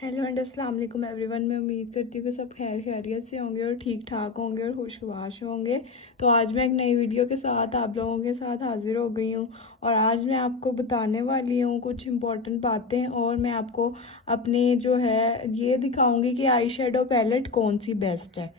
Hello and अस्सलाम वालेकुम everyone. मैं उम्मीद करती हूँ कि सब खैर खैरियत से होंगे और ठीक ठाक होंगे और खुशबाश होंगे। तो आज मैं एक नई वीडियो के साथ आप लोगों के साथ हाजिर हो गई हूँ और आज मैं आपको बताने वाली हूँ कुछ इम्पॉर्टेंट बातें और मैं आपको अपनी जो है ये दिखाऊंगी कि आई शेडो पैलेट कौन सी बेस्ट है।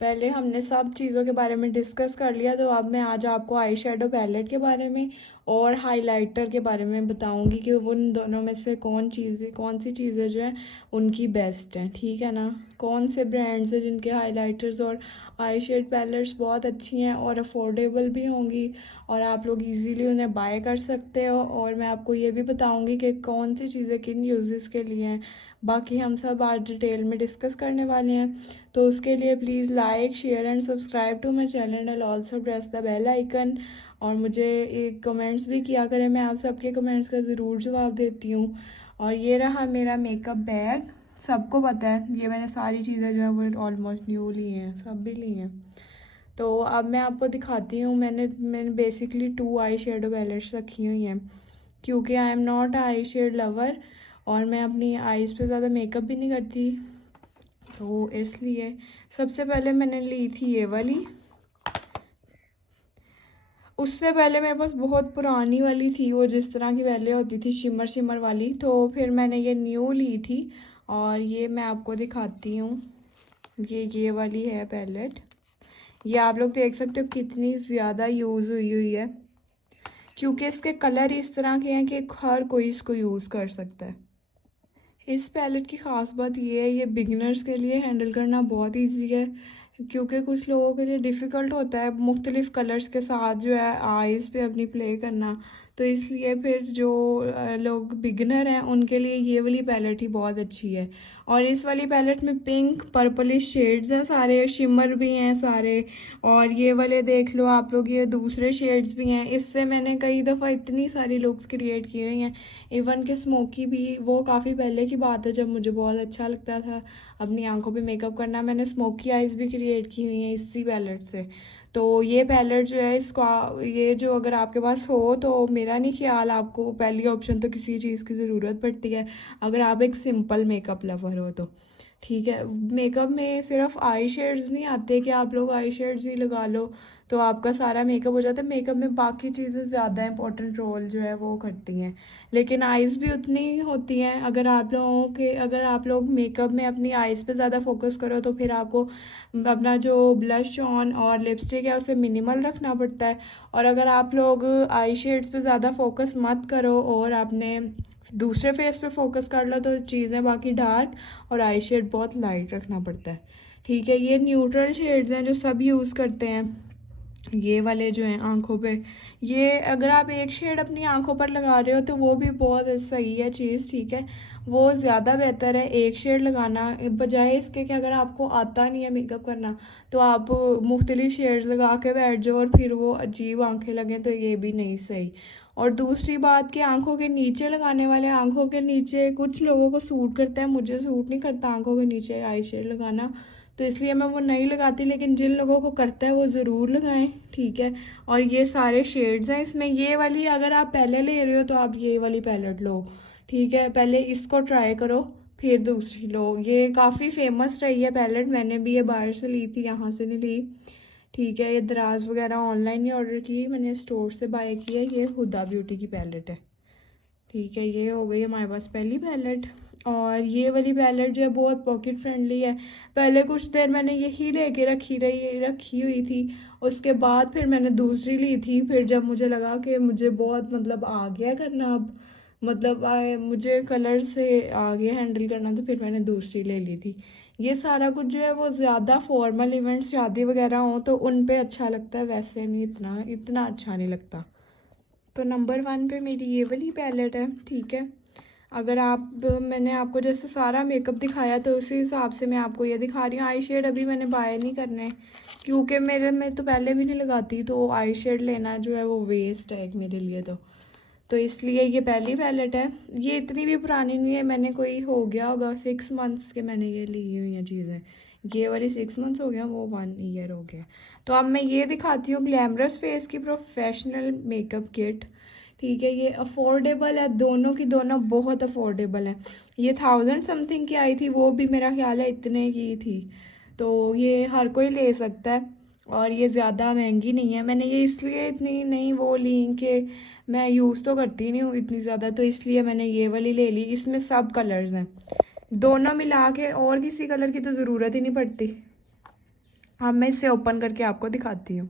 पहले हमने सब चीज़ों के बारे में डिस्कस कर लिया, तो अब मैं आज आपको आई शेडो पैलेट के बारे में और हाइलाइटर के बारे में बताऊंगी कि उन दोनों में से कौन सी चीज़ें जो हैं उनकी बेस्ट हैं। ठीक है ना, कौन से ब्रांड्स हैं जिनके हाइलाइटर्स और आई शेड पैलेट्स बहुत अच्छी हैं और अफोर्डेबल भी होंगी और आप लोग इजीली उन्हें बाय कर सकते हो। और मैं आपको ये भी बताऊंगी कि कौन सी चीज़ें किन यूजेस के लिए हैं। बाकी हम सब आज डिटेल में डिस्कस करने वाले हैं। तो उसके लिए please like share and subscribe to my channel and also press the bell icon. और मुझे एक कमेंट्स भी किया करें, मैं आप सबके कमेंट्स का ज़रूर जवाब देती हूँ। और ये रहा मेरा मेकअप बैग। सबको पता है ये मैंने सारी चीज़ें जो है वो ऑलमोस्ट न्यू ली हैं, सब भी ली हैं। तो अब मैं आपको दिखाती हूँ। मैंने बेसिकली 2 आई शेडो पैलेट्स रखी हुई हैं क्योंकि I am not I shade lover और मैं अपनी आईज़ पे ज़्यादा मेकअप भी नहीं करती। तो इसलिए सबसे पहले मैंने ली थी ये वाली। उससे पहले मेरे पास बहुत पुरानी वाली थी, वो जिस तरह की पहले होती थी शिमर शिमर वाली। तो फिर मैंने ये न्यू ली थी और ये मैं आपको दिखाती हूँ। ये वाली है पैलेट। ये आप लोग देख सकते हो कितनी ज़्यादा यूज़ हुई हुई है क्योंकि इसके कलर इस तरह के हैं कि हर कोई इसको यूज़ कर सकता है। इस पैलेट की ख़ास बात ये है, ये बिगिनर्स के लिए हैंडल करना बहुत इजी है क्योंकि कुछ लोगों के लिए डिफ़िकल्ट होता है मुख्तलिफ़ कलर्स के साथ जो है आइज़ पे अपनी प्ले करना। तो इसलिए फिर जो लोग बिगिनर हैं उनके लिए ये वाली पैलेट ही बहुत अच्छी है। और इस वाली पैलेट में पिंक पर्पलिश शेड्स हैं, सारे शिमर भी हैं सारे। और ये वाले देख लो आप लोग, ये दूसरे शेड्स भी हैं। इससे मैंने कई दफ़ा इतनी सारी लुक्स क्रिएट की हुई हैं। इवन के स्मोकी भी, वो काफ़ी पहले की बात है जब मुझे बहुत अच्छा लगता था अपनी आंखों पे मेकअप करना। मैंने स्मोकी आइज़ भी क्रिएट की हुई हैं इसी पैलेट से। तो ये पैलेट जो है इसको ये जो अगर आपके पास हो तो मेरा नहीं ख्याल आपको पहली ऑप्शन तो किसी चीज़ की ज़रूरत पड़ती है अगर आप एक सिंपल मेकअप लवर हो तो। ठीक है, मेकअप में सिर्फ आई शेड्स नहीं आते कि आप लोग आई शेड्स ही लगा लो तो आपका सारा मेकअप हो जाता है। मेकअप में बाकी चीज़ें ज़्यादा इंपॉर्टेंट रोल जो है वो करती हैं, लेकिन आइज़ भी उतनी होती हैं। अगर आप लोग मेकअप में अपनी आइज़ पे ज़्यादा फोकस करो तो फिर आपको अपना जो ब्लश ऑन और लिपस्टिक है उसे मिनिमल रखना पड़ता है। और अगर आप लोग आई शेड्स पे ज़्यादा फोकस मत करो और आपने दूसरे फेस पे फोकस कर लो तो चीज़ें बाकी डार्क और आई शेड बहुत लाइट रखना पड़ता है। ठीक है, ये न्यूट्रल शेड्स हैं जो सब यूज़ करते हैं। ये वाले जो हैं आंखों पे, ये अगर आप एक शेड अपनी आंखों पर लगा रहे हो तो वो भी बहुत सही है चीज़। ठीक है, वो ज़्यादा बेहतर है एक शेड लगाना बजाय इसके कि अगर आपको आता नहीं है मेकअप करना तो आप मुख्तलिफ शेड्स लगा के बैठ जाओ और फिर वो अजीब आंखें लगें, तो ये भी नहीं सही। और दूसरी बात कि आंखों के नीचे लगाने वाले, आंखों के नीचे कुछ लोगों को सूट करता है, मुझे सूट नहीं करता आंखों के नीचे आई शेड लगाना, तो इसलिए मैं वो नहीं लगाती। लेकिन जिन लोगों को करता है वो ज़रूर लगाएं। ठीक है, और ये सारे शेड्स हैं इसमें। ये वाली अगर आप पहले ले रहे हो तो आप ये वाली पैलेट लो। ठीक है, पहले इसको ट्राई करो फिर दूसरी लो। ये काफ़ी फेमस रही है पैलेट, मैंने भी ये बाहर से ली थी, यहाँ से नहीं ली। ठीक है, ये दराज वगैरह ऑनलाइन ही ऑर्डर की, मैंने स्टोर से बाय किया। ये हुदा ब्यूटी की पैलेट है। ठीक है, ये हो गई हमारे पास पहली पैलेट। और ये वाली पैलेट जो है बहुत पॉकेट फ्रेंडली है। पहले कुछ देर मैंने यही लेके रखी हुई थी, उसके बाद फिर मैंने दूसरी ली थी। फिर जब मुझे लगा कि मुझे बहुत मतलब आ गया करना अब, मतलब मुझे कलर से आ गया हैंडल करना, तो फिर मैंने दूसरी ले ली थी। ये सारा कुछ जो है वो ज़्यादा फॉर्मल इवेंट्स शादी वगैरह हों तो उन पे अच्छा लगता है, वैसे नहीं, इतना इतना अच्छा नहीं लगता। तो नंबर 1 पे मेरी ये वाली पैलेट है। ठीक है, अगर आप मैंने आपको जैसे सारा मेकअप दिखाया तो उसी हिसाब से मैं आपको ये दिखा रही हूँ। आई शेड अभी मैंने बाय नहीं करने क्योंकि मेरे में तो पहले भी नहीं लगाती, तो आई शेड लेना जो है वो वेस्ट है मेरे लिए। तो इसलिए ये पहली पैलेट है। ये इतनी भी पुरानी नहीं है, मैंने कोई हो गया होगा 6 मंथ्स के मैंने ये ली हुई हैं चीज़ें। ये वाली 6 मंथ्स हो गया, वो 1 ईयर हो गया। तो अब मैं ये दिखाती हूँ ग्लैमरस फेस की प्रोफेशनल मेकअप किट। ठीक है, ये अफोर्डेबल है, दोनों की दोनों बहुत अफोर्डेबल है। ये 1000 समथिंग की आई थी, वो भी मेरा ख्याल है इतने की थी। तो ये हर कोई ले सकता है और ये ज़्यादा महंगी नहीं है। मैंने ये इसलिए इतनी नहीं वो ली कि मैं यूज़ तो करती नहीं हूँ इतनी ज़्यादा, तो इसलिए मैंने ये वाली ले ली। इसमें सब कलर्स हैं, दोनों मिला के, और किसी कलर की तो ज़रूरत ही नहीं पड़ती। अब मैं इसे ओपन करके आपको दिखाती हूँ।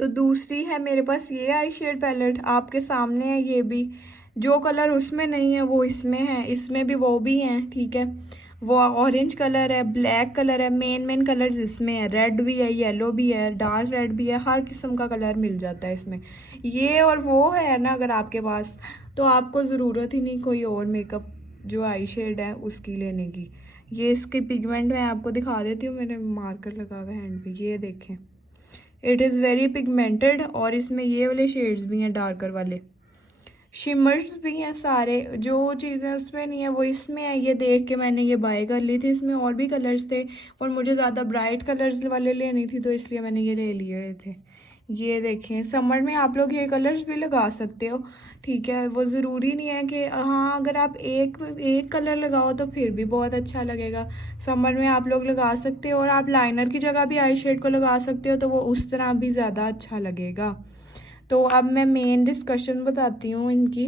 तो दूसरी है मेरे पास ये आई शेड पैलेट, आपके सामने है ये भी। जो कलर उसमें नहीं है वो इसमें है, इसमें भी वो भी हैं, ठीक है। वो ऑरेंज कलर है, ब्लैक कलर है, मेन कलर्स इसमें है, रेड भी है, येलो भी है, डार्क रेड भी है, हर किस्म का कलर मिल जाता है इसमें। ये और वो है ना अगर आपके पास, तो आपको ज़रूरत ही नहीं कोई और मेकअप जो आई शेड है उसकी लेने की। ये इसके पिगमेंट मैं आपको दिखा देती हूँ, मैंने मार्कर लगा हुआ है हैंड पे, ये देखें, इट इज़ वेरी पिगमेंटेड। और इसमें ये वाले शेड्स भी हैं, डार्कर वाले शिमर्स भी हैं, सारे जो चीज़ें उसमें नहीं है वो इसमें है। ये देख के मैंने ये बाय कर ली थी, इसमें और भी कलर्स थे और मुझे ज़्यादा ब्राइट कलर्स वाले लेनी थी, तो इसलिए मैंने ये ले लिए थे। ये देखें, समर में आप लोग ये कलर्स भी लगा सकते हो, ठीक है। वो ज़रूरी नहीं है कि हाँ, अगर आप एक एक कलर लगाओ तो फिर भी बहुत अच्छा लगेगा। समर में आप लोग लगा सकते हो, और आप लाइनर की जगह भी आई शेड को लगा सकते हो, तो वो उस तरह भी ज़्यादा अच्छा लगेगा। तो अब मैं मेन डिस्कशन बताती हूँ इनकी।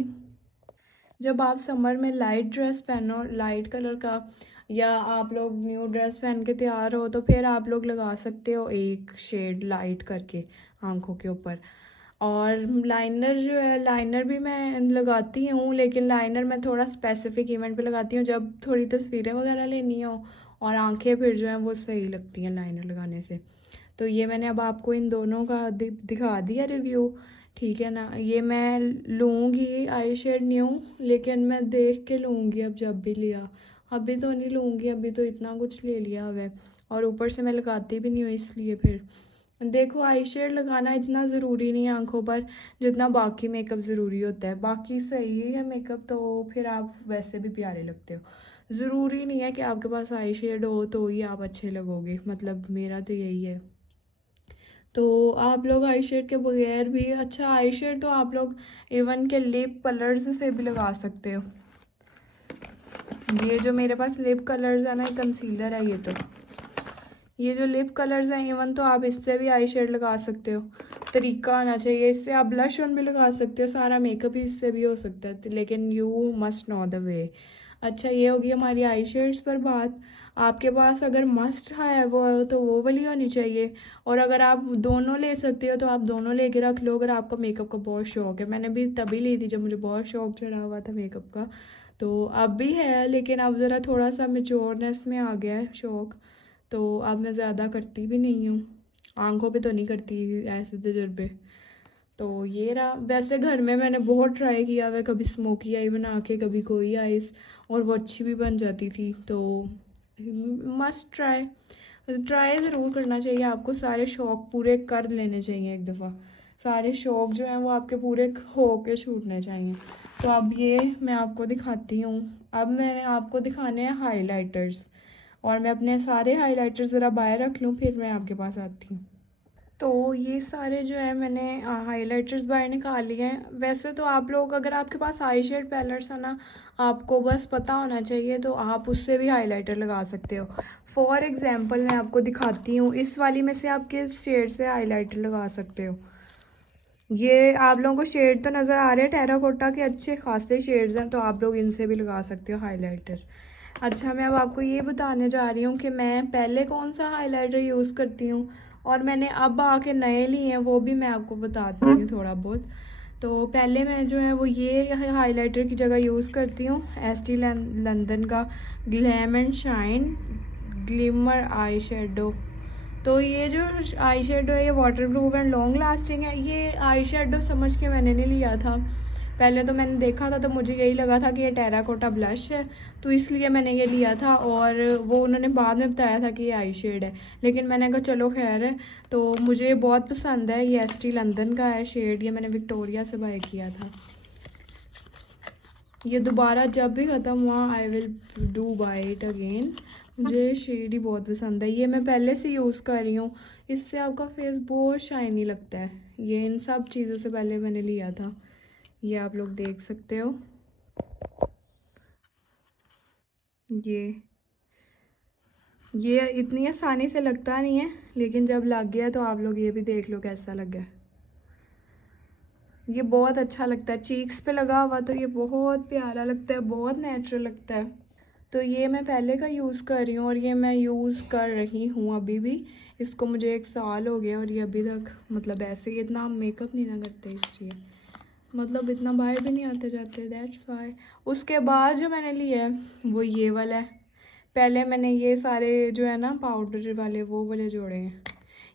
जब आप समर में लाइट ड्रेस पहनो, लाइट कलर का, या आप लोग न्यू ड्रेस पहन के तैयार हो, तो फिर आप लोग लगा सकते हो एक शेड लाइट करके आंखों के ऊपर। और लाइनर जो है, लाइनर भी मैं लगाती हूँ, लेकिन लाइनर मैं थोड़ा स्पेसिफिक इवेंट पे लगाती हूँ, जब थोड़ी तस्वीरें वगैरह लेनी हो और आंखें फिर जो हैं वो सही लगती हैं लाइनर लगाने से। तो ये मैंने अब आपको इन दोनों का दिखा दिया रिव्यू, ठीक है ना। ये मैं लूँगी आई शेड न्यू, लेकिन मैं देख के लूँगी अब, जब भी लिया, अभी तो नहीं लूँगी, अभी तो इतना कुछ ले लिया हुआ है, और ऊपर से मैं लगाती भी नहीं हूँ, इसलिए फिर देखो, आई शेड लगाना इतना ज़रूरी नहीं है आंखों पर जितना बाकी मेकअप ज़रूरी होता है। बाकी सही है मेकअप, तो फिर आप वैसे भी प्यारे लगते हो। ज़रूरी नहीं है कि आपके पास आई शेड हो तो ही आप अच्छे लगोगे, मतलब मेरा तो यही है। तो आप लोग आई शेड के बगैर भी, अच्छा आई शेड तो आप लोग इवन के लिप कलर्स से भी लगा सकते हो। ये जो मेरे पास लिप कलर्स है ना, ये कंसीलर है, ये जो लिप कलर्स हैं इवन, तो आप इससे भी आई शेड लगा सकते हो। तरीका आना चाहिए, इससे आप ब्लश ऑन भी लगा सकते हो, सारा मेकअप ही इससे भी हो सकता है, लेकिन you must know the way. अच्छा, ये होगी हमारी आई शेड्स पर बात। आपके पास अगर मस्ट है वो, तो वो वाली होनी चाहिए, और अगर आप दोनों ले सकते हो तो आप दोनों लेके रख लो, अगर आपका मेकअप का बहुत शौक है। मैंने भी तभी ली थी जब मुझे बहुत शौक चढ़ा हुआ था मेकअप का, तो अब भी है, लेकिन अब ज़रा थोड़ा सा मेच्योरनेस में आ गया है शौक, तो अब मैं ज़्यादा करती भी नहीं हूँ, आंखों पे तो नहीं करती ऐसे तजर्बे। तो ये रहा। वैसे घर में मैंने बहुत ट्राई किया हुआ, कभी स्मोकी आई बना के, कभी कोई आइस, और वो अच्छी भी बन जाती थी। तो मस्ट ट्राई, ट्राई ज़रूर करना चाहिए आपको, सारे शौक़ पूरे कर लेने चाहिए एक दफ़ा, सारे शौक़ जो हैं वो आपके पूरे हो के छूटने चाहिए। तो अब ये मैं आपको दिखाती हूँ। अब मैंने आपको दिखाने हैं हाइलाइटर्स, और मैं अपने सारे हाइलाइटर्स ज़रा बाहर रख लूँ, फिर मैं आपके पास आती हूँ। तो ये सारे जो है मैंने हाइलाइटर्स बाहर निकाल लिए हैं। वैसे तो आप लोग, अगर आपके पास आई शेड पैलेट्स है ना, आपको बस पता होना चाहिए, तो आप उससे भी हाइलाइटर लगा सकते हो। फॉर एग्ज़ाम्पल मैं आपको दिखाती हूँ, इस वाली में से आप किस शेड से हाइलाइटर लगा सकते हो। ये आप लोगों को शेड तो नज़र आ रहे हैं, टेराकोटा के अच्छे खासे शेड्स हैं, तो आप लोग इनसे भी लगा सकते हो हाइलाइटर। अच्छा, मैं अब आपको ये बताने जा रही हूँ कि मैं पहले कौन सा हाइलाइटर यूज़ करती हूँ, और मैंने अब आके नए लिए हैं, वो भी मैं आपको बताती हूँ थोड़ा बहुत। तो पहले मैं जो है वो ये हाइलाइटर की जगह यूज़ करती हूँ एस्टी लंदन का glam and shine glimmer eye shadow. तो ये जो आई शेडो है ये water proof and long lasting है। ये आई शेडो समझ के मैंने नहीं लिया था, पहले तो मैंने देखा था तो मुझे यही लगा था कि ये टेराकोटा ब्लश है, तो इसलिए मैंने ये लिया था, और वो उन्होंने बाद में बताया था कि ये आई शेड है, लेकिन मैंने कहा चलो खैर है। तो मुझे बहुत पसंद है, ये एस्टी लंदन का है शेड, ये मैंने विक्टोरिया से बाय किया था। ये दोबारा जब भी ख़त्म हुआ I will do buy it again. मुझे शेड ही बहुत पसंद है, ये मैं पहले से यूज़ कर रही हूँ, इससे आपका फेस बहुत शाइनी लगता है। ये इन सब चीज़ों से पहले मैंने लिया था, ये आप लोग देख सकते हो। ये इतनी आसानी से लगता नहीं है, लेकिन जब लग गया तो आप लोग ये भी देख लो कैसा लगा है। ये बहुत अच्छा लगता है, चीक्स पे लगा हुआ तो ये बहुत प्यारा लगता है, बहुत नेचुरल लगता है। तो ये मैं पहले का यूज़ कर रही हूँ और ये मैं यूज़ कर रही हूँ अभी भी। इसको मुझे 1 साल हो गया और ये अभी तक मतलब ऐसे ही इतना मेकअप नहीं ना करते इसलिए, मतलब इतना बाहर भी नहीं आते जाते, दैट्स वाई। उसके बाद जो मैंने लिया है वो ये वाला है। पहले मैंने ये सारे जो है ना पाउडर वाले वो वाले जोड़े हैं।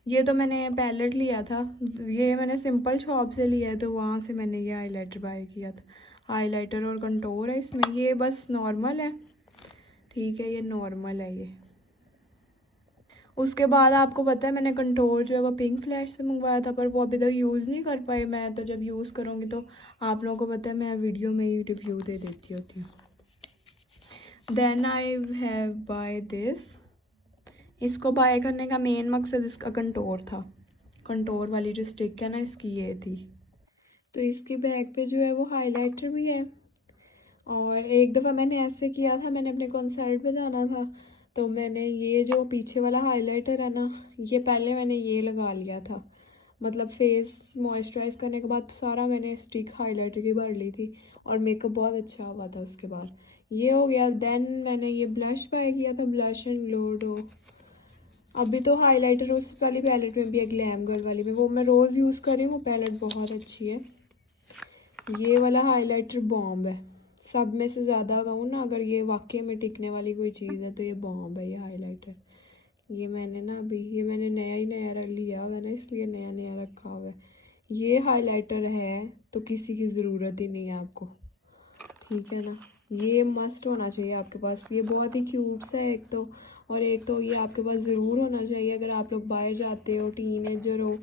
ये तो मैंने पैलेट लिया था, ये मैंने सिंपल शॉप से लिया है, तो वहाँ से मैंने ये हाइलाइटर बाय किया था। हाइलाइटर और कंटोर है इसमें, ये बस नॉर्मल है, ठीक है, ये नॉर्मल है ये। उसके बाद आपको पता है मैंने कंटोर जो है वो पिंक फ्लैश से मंगवाया था, पर वो अभी तक यूज़ नहीं कर पाई मैं, तो जब यूज़ करूँगी तो आप लोगों को पता है मैं वीडियो में ही रिव्यू दे देती होती हूँ। Then I have buy this. इसको बाय करने का मेन मकसद इसका कंटोर था, कंटोर वाली जो स्टिक है ना इसकी ये थी। तो इसके बैक पे जो है वो हाइलाइटर भी है। और एक दफ़ा मैंने ऐसे किया था, मैंने अपने कॉन्सर्ट पे जाना था, तो मैंने ये जो पीछे वाला हाइलाइटर है ना, ये पहले मैंने ये लगा लिया था, मतलब फेस मॉइस्चराइज करने के बाद सारा मैंने स्टिक हाइलाइटर की भर ली थी और मेकअप बहुत अच्छा हुआ था। उसके बाद ये हो गया। देन मैंने ये ब्लश बाय किया था, ब्लश एंड ग्लो डो। अभी तो हाइलाइटर उस वाली पैलेट में भी है, ग्लैम गर्ल वाली में, वो मैं रोज़ यूज़ कर रही हूँ, वो पैलेट बहुत अच्छी है। ये वाला हाइलाइटर बॉम्ब है, सब में से ज़्यादा कहूँ ना, अगर ये वाकई में टिकने वाली कोई चीज़ है तो ये बॉम्ब है, ये हाइलाइटर। ये मैंने ना अभी ये मैंने नया ही नया लिया हुआ है ना, इसलिए नया नया रखा हुआ है। ये हाइलाइटर है तो किसी की ज़रूरत ही नहीं है आपको, ठीक है ना, ये मस्ट होना चाहिए आपके पास। ये बहुत ही क्यूट सा है एक तो, और एक तो ये आपके पास ज़रूर होना चाहिए अगर आप लोग बाहर जाते हो, टीनेजर हो,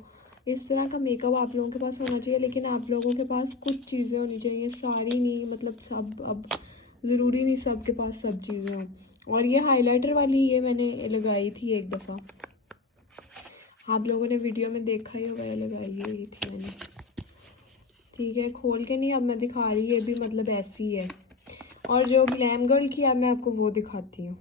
इस तरह का मेकअप आप लोगों के पास होना चाहिए। लेकिन आप लोगों के पास कुछ चीज़ें होनी चाहिए, सारी नहीं, मतलब सब, अब ज़रूरी नहीं सबके पास सब चीज़ें हों। और ये हाइलाइटर वाली ये मैंने लगाई थी एक दफ़ा, आप लोगों ने वीडियो में देखा ही होगा, ये लगाई हुई थी मैंने, ठीक है, खोल के नहीं अब मैं दिखा रही, ये भी मतलब ऐसी है। और जो ग्लैम गर्ल की अब मैं आपको वो दिखाती हूँ।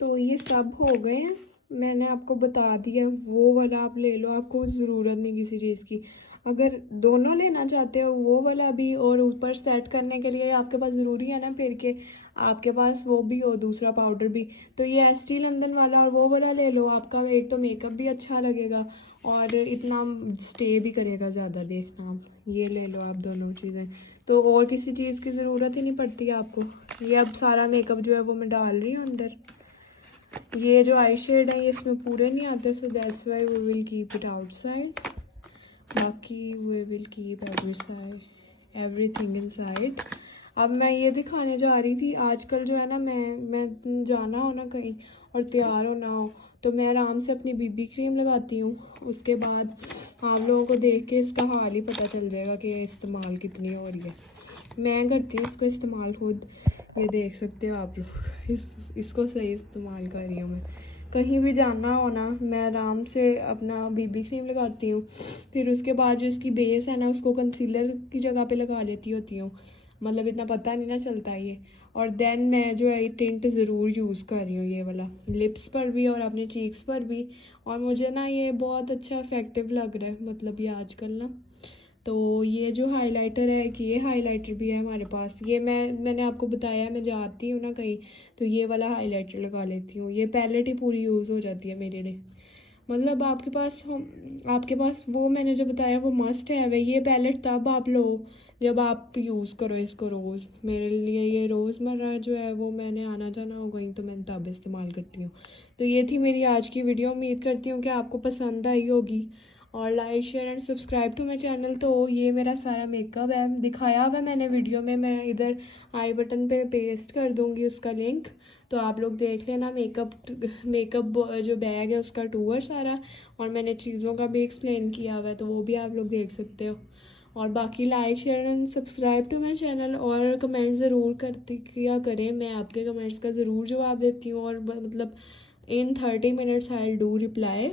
तो ये सब हो गए हैं, मैंने आपको बता दिया, वो वाला आप ले लो, आपको ज़रूरत नहीं किसी चीज़ की। अगर दोनों लेना चाहते हो, वो वाला भी और ऊपर सेट करने के लिए आपके पास ज़रूरी है ना फिर के आपके पास वो भी हो, दूसरा पाउडर भी, तो ये एस्टी लंदन वाला और वो वाला ले लो। आपका एक तो मेकअप भी अच्छा लगेगा और इतना स्टे भी करेगा ज़्यादा, देखना आप, ये ले लो आप दोनों चीज़ें, तो और किसी चीज़ की ज़रूरत ही नहीं पड़ती है आपको। ये अब सारा मेकअप जो है वो मैं डाल रही हूँ अंदर। ये जो आई शेड है ये इसमें पूरे नहीं आते, so that's why we will keep it outside, बाकी we will keep everything inside. अब मैं ये दिखाने जा रही थी, आजकल जो है ना, मैं जाना हो ना कहीं और तैयार होना हो तो मैं आराम से अपनी बीबी क्रीम लगाती हूँ। उसके बाद आप लोगों को देख के इसका हाल ही पता चल जाएगा कि ये इस्तेमाल कितनी हो रही है। मैं करती हूँ इसको इस्तेमाल खुद, ये देख सकते हो आप लोग, इसको सही इस्तेमाल कर रही हूँ मैं। कहीं भी जाना हो ना, मैं आराम से अपना बीबी क्रीम लगाती हूँ, फिर उसके बाद जो इसकी बेस है ना उसको कंसीलर की जगह पे लगा लेती होती हूँ, मतलब इतना पता नहीं ना चलता ये। और देन मैं जो है ये टिंट ज़रूर यूज़ कर रही हूँ, ये वाला, लिप्स पर भी और अपने चीक्स पर भी, और मुझे ना ये बहुत अच्छा इफेक्टिव लग रहा है, मतलब ये आजकल ना। तो ये जो हाइलाइटर है कि ये हाइलाइटर भी है हमारे पास, ये मैंने आपको बताया मैं जाती हूँ ना कहीं तो ये वाला हाइलाइटर लगा लेती हूँ, ये पैलेट ही पूरी यूज़ हो जाती है मेरे लिए। मतलब आपके पास वो मैंने जो बताया वो मस्ट है वे, ये पैलेट तब आप लो जब आप यूज़ करो इसको रोज़। मेरे लिए ये रोज़मर्रा जो है वो मैंने आना जाना हो कहीं तो मैं तब इस्तेमाल करती हूँ। तो ये थी मेरी आज की वीडियो, उम्मीद करती हूँ कि आपको पसंद आई होगी, और like share and subscribe to my channel. तो ये मेरा सारा मेकअप है, दिखाया हुआ मैंने वीडियो में, मैं इधर आई बटन पे पेस्ट कर दूँगी उसका लिंक, तो आप लोग देख लेना। मेकअप जो बैग है उसका टूर सारा, और मैंने चीज़ों का भी एक्सप्लेन किया हुआ है, तो वो भी आप लोग देख सकते हो। और बाकी like share and subscribe to my channel, और कमेंट ज़रूर करती किया करें, मैं आपके कमेंट्स का ज़रूर जवाब देती हूँ, और मतलब इन 30 minutes I will do reply.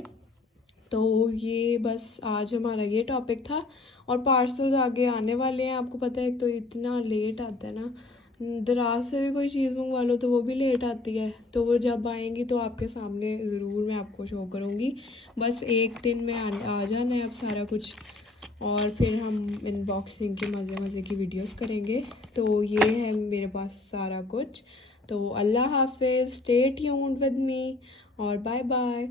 तो ये बस आज हमारा ये टॉपिक था। और पार्सल्स आगे आने वाले हैं, आपको पता है, तो इतना लेट आता है ना, दराज से भी कोई चीज़ मंगवा लो तो वो भी लेट आती है। तो वो जब आएंगी तो आपके सामने ज़रूर मैं आपको शो करूँगी। बस एक दिन में आ जाना है अब सारा कुछ, और फिर हम अनबॉक्सिंग के मज़े मज़े की वीडियोस करेंगे। तो ये है मेरे पास सारा कुछ। तो अल्लाह हाफिज़, स्टे ट्यून्ड विद मी और बाय बाय।